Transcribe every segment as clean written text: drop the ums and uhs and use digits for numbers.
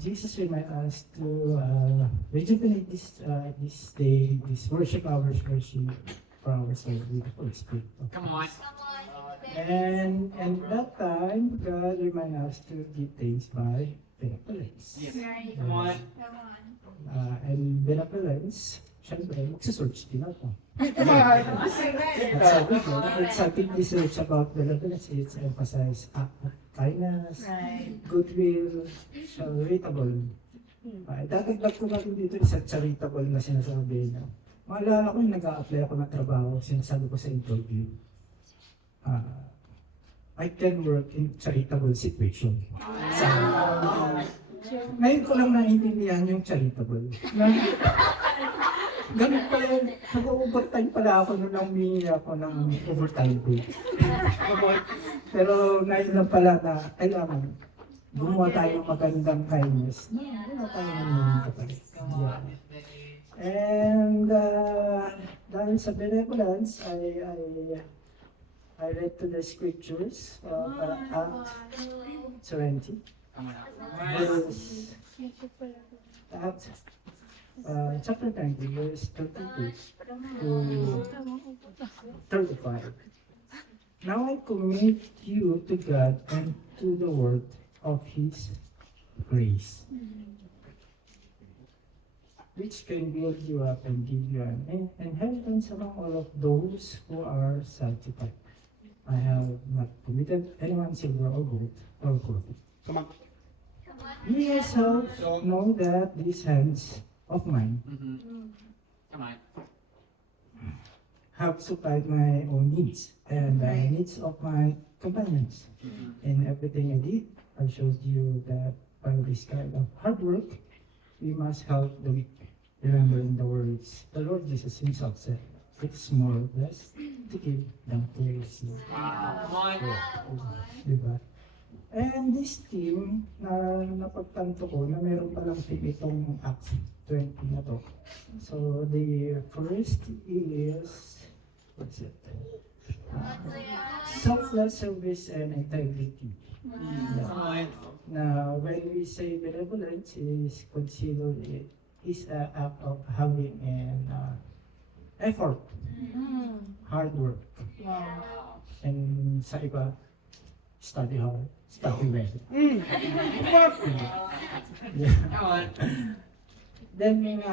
Jesus remind us to rejuvenate this day, this worship hours, worship for ourselves with the Holy Spirit. Come on. And that time, God remind us to give thanks by benevolence. Yes. Right. Come on. Come on. And benevolence, syempre, magsusearch din ako. Okay, At sabi ko, it's a big research about benevolence. It's emphasize kindness, Right. goodwill, charitable. Dadagdag ko natin dito sa charitable na sinasabi niya. Maalala ko yung nag-a-apply ako ng trabaho, sinasabi ko sa interview, I can work in charitable situation. Ngayon ko lang naiintindihan yung charitable. Ganun pala, nag-overtime pala ako nung humingi ako ng overtime pay. Pero ngayon lang pala na kailangan gumawa tayo ng magandang kindness. Wala tayong humingi kapalit. Yeah. And dahil sa benevolence, I read to the scriptures of Acts 20. Verse, Acts chapter 20, verse 32 to 35. Now I commit you to God and to the word of His grace, which can build you up and give you an inheritance among all of those who are sanctified. I have not committed anyone silver or gold or cloth. Come on. Ye yourself know that these hands of mine Come on. have supplied my own needs and the needs of my companions. In everything I did, I showed you that by this kind of hard work, we must help the weak. Remembering the words the Lord Jesus Himself said, it's more blessed to give than to receive. Come on. Diba? And this team, na napagtanto ko na meron palang team itong Acts 20 na to. So the first is, what's it? Selfless service and integrity. Come on. Now, when we say benevolence, is considered it is an act of having an effort, hard work, and sa iba, study hard, study well. Yeah. Come on. Then,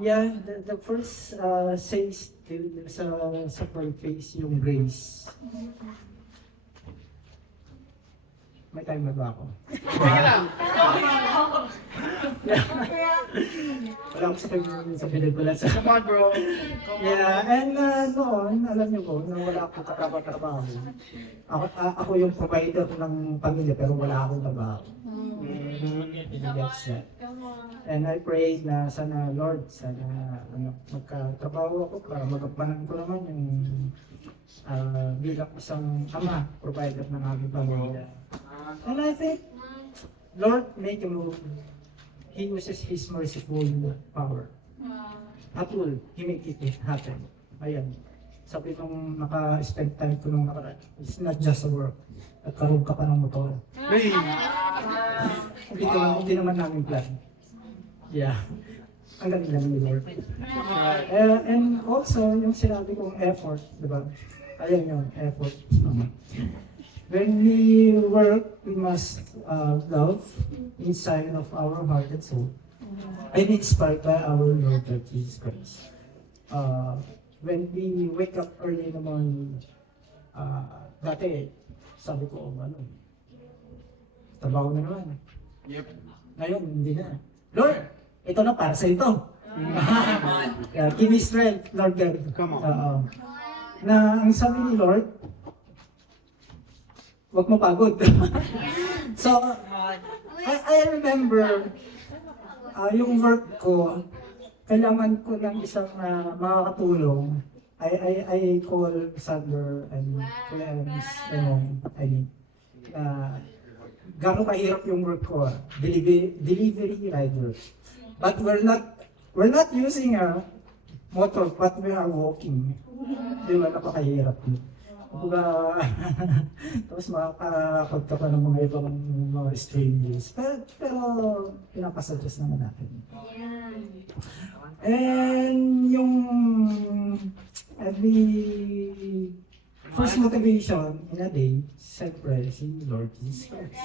yeah, the first says sa face yung grace. May time na ba ako? Wala akong sa pelikula sa... Come on, bro. Yeah, and noon, alam niyo po, nung wala akong katrabaho, ako yung provider ng pamilya pero wala akong trabaho. That's that. And I prayed na sana Lord, sana magkatrabaho ako para magampanan ko naman yung bilang isang ama, provider ng aming pamilya. And I think, Lord, make a move. He uses His merciful power. At will, He make it happen. Ayan. Sabi nung naka-spend time ko nung nakaraan, it's not just a work. At karoon ka pa ng motor. Hindi naman namin plan. Yeah. Ang galing lang ni Lord. And also, yung sinabi kong effort, di ba? Ayan yun, effort. When we work, we must love inside of our heart and soul. And inspired by our Lord Jesus Christ. When we wake up early in the morning, dati, sabi ko, trabaho na naman. Yep. Ngayon, hindi na. Lord, ito na para sa ito. Give me strength, Lord God. Come on. Na ang sabi ni Lord, huwag mapagod. So, I remember, yung work ko, kailangan ko ng isang makakatulong. I call Sander and Kuya Ernest, gano'ng kahirap yung work ko, delivery rider. But we're not using a motor, but we are walking. Di ba, napakahirap. Kumbaga, tapos makakapag ka pa ng mga ibang mga strangers. Pero pinapasuggest naman natin. And yung every first motivation in a day, siyempre si Lord Jesus Christ.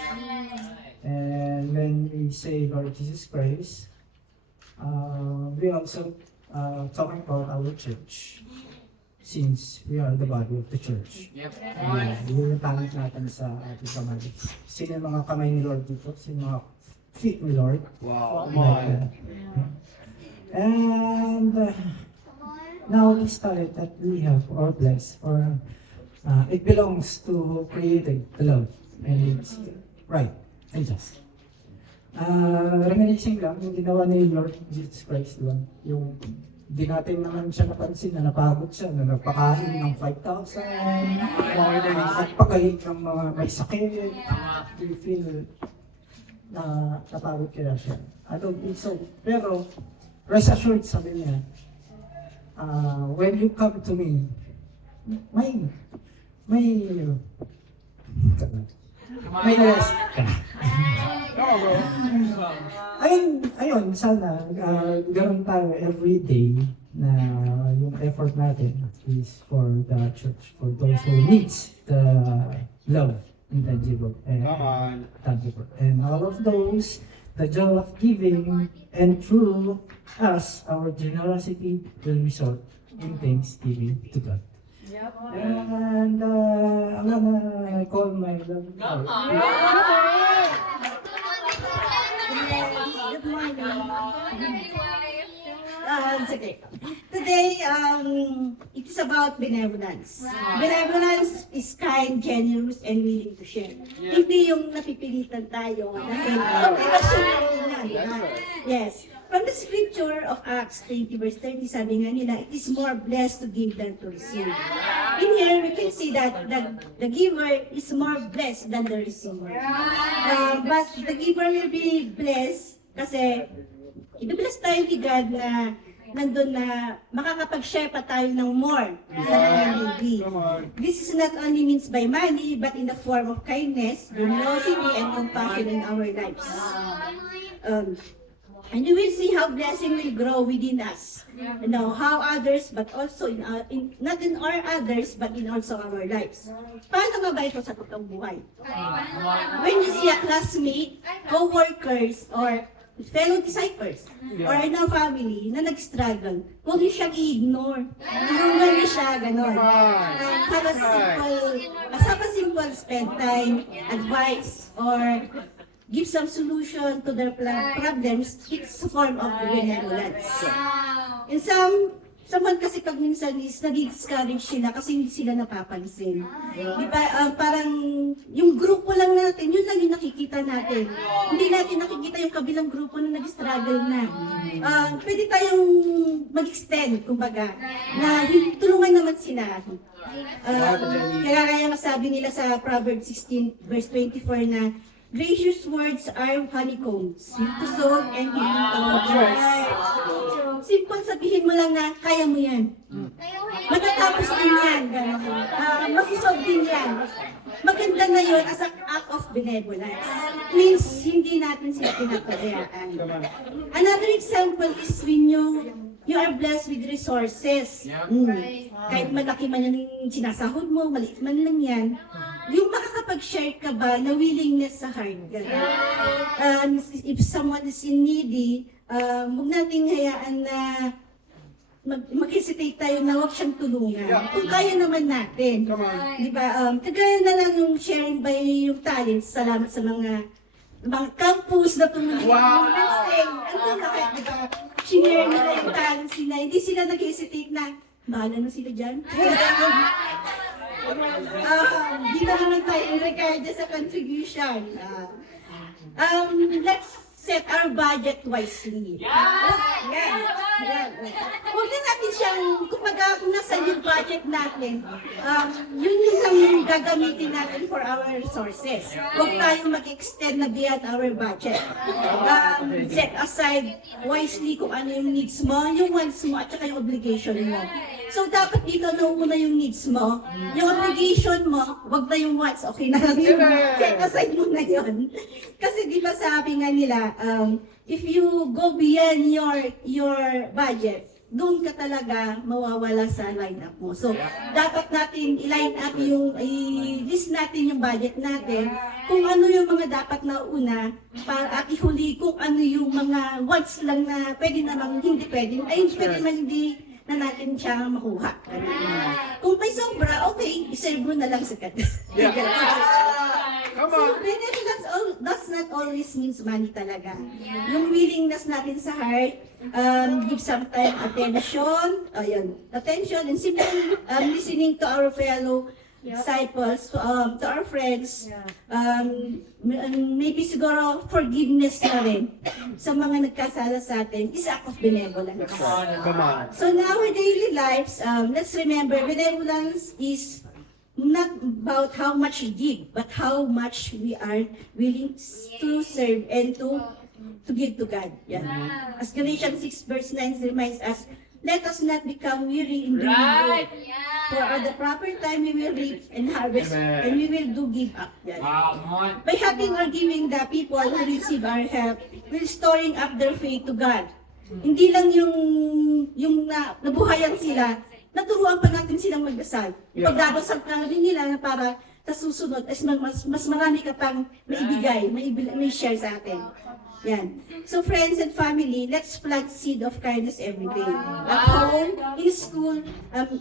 And when we say Lord Jesus Christ, we also talking about our church. Since we are the body of the church. Yep. Yun yung talent natin sa ating kamay. Sino yung mga kamay ni Lord dito? Sino yung mga feet ni Lord? Wow. And now this talent that we have or blessed, or it belongs to who created the love. And it's right and just. Reminiscing lang, yung ginawa ni Lord Jesus Christ doon, yung di natin naman siya napansin na napagod siya, na nagpakain ng 5,000, nagpagaling ng mga may sakit, we feel na napagod kaya siya. I don't think so. Pero, rest assured, sabi niya, when you come to me, may rest ka. Ayun, sana ganoon tayo every day na yung effort natin is for the church, for those who needs the love, intangible and tangible. And all of those, the joy of giving, and through us, our generosity will result in thanksgiving to God. And I'm gonna call my love. Good morning. Sige. Today, it is about benevolence. Benevolence is kind, generous, and willing to share. Hindi yung napipilitan tayo dahil obligasyon natin yan, di ba? Yes. From the scripture of Acts 20 verse 30, sabi nga nila, it is more blessed to give than to receive. In here, we can see that the giver is more blessed than the receiver. But the giver will be blessed kasi i-bless tayo ni God na nandun na makakapag-share pa tayo ng more sa community. This is not only means by money, but in the form of kindness, generosity, and compassion in our lives. And you will see how blessing will grow within us. You know, how others, but also not in our others, but in also our lives. Paano nga ba ito sa totoong buhay? When you see a classmate, co-workers, or fellow disciples, or in our family na nag-struggle, huwag niyo siyang i-ignore. Tulungan niyo siya, gano'n. Have a simple spend time, advice, or give some solution to their problems. It's a form of benevolence. And someone kasi pag minsan is nadi-discourage sila kasi hindi sila napapansin. Di ba, parang yung grupo lang natin, yun lang yung nakikita natin. Hindi natin nakikita yung kabilang grupo na nag-struggle na. Pwede tayong mag-extend, kumbaga, na tulungan naman sila. Kaya masabi nila sa Proverbs 16 verse 24 na, gracious words are honeycombs, sweet to soul and healing to our ears. Simple, sabihin mo lang na kaya mo yan. Matatapos din yan. Masisolve din yan. Maganda na yun as an act of benevolence. Means, hindi natin sila pinapabayaan. Another example is when you are blessed with resources. Kahit malaki man yung sinasahod mo, maliit man lang yan, yung makakapag-share ka ba na willingness sa heart ka? If someone is in needy, huwag nating hayaan na mag-hesitate tayo na huwag siyang tulungan. Kung kaya naman natin. Di ba? Kagaya na lang yung sharing by yung talents. Salamat sa mga campus na tumulong. Wow! Ano na kaya, di ba? Shinare nila yung talents nila. Hindi sila nag-hesitate na, bahala na sila dyan. Dito naman tayo in regard sa contribution. Let's set our budget wisely. Yan. Huwag na natin siyang, kung nasa yung budget budget natin, yun yung lang gagamitin natin for our resources. Huwag tayong mag-extend na beyond our budget. Set aside wisely kung ano yung needs mo, yung wants mo, at saka yung obligation mo. So, dapat dito nauuna yung needs mo. Yung obligation mo, wag na yung wants, okay na lang yun. Set aside mo na yun. Kasi di ba sabi nga nila, if you go beyond your budget, doon ka talaga mawawala sa lineup mo. So, dapat natin i-line up i-list natin yung budget natin, kung ano yung mga dapat na una, at ihuli kung ano yung mga wants lang na pwede namang hindi pwede, ay pwede naman hindi na natin siya makuha. Kung may sobra, okay, iserve mo na lang sa kanya. So, benevolence does not always means money talaga. Yung willingness natin sa heart, give some time, attention, and simply listening to our fellow disciples, to our friends, maybe siguro forgiveness na rin sa mga nagkasala sa atin, is act of benevolence. Come on. So in our daily lives, let's remember, benevolence is not about how much we give, but how much we are willing to serve and to give to God. Yeah. As Galatians 6 verse 9 reminds us, let us not become weary in doing good. For at the proper time we will reap and harvest, and we will do give up. Yeah. Come on. By helping or giving the people who receive our help, we're storing up their faith to God. Hindi lang yung nabuhayan sila, naturuan pa natin silang magdasal. Pagdadasal ka rin nila na para sa susunod, mas marami ka pang maibigay, may share sa atin. Yan. So friends and family, let's plant seed of kindness every day. At home, in school,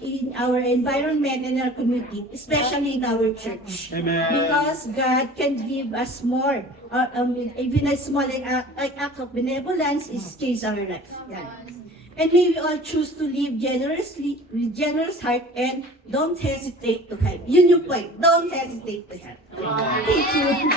in our environment, and our community, especially in our church. Amen. Because God can give us more. Even a small act of benevolence is change our life. Yan. And may we all choose to live generously, with generous heart, and don't hesitate to help. Yun yung point. Don't hesitate to help. Thank you.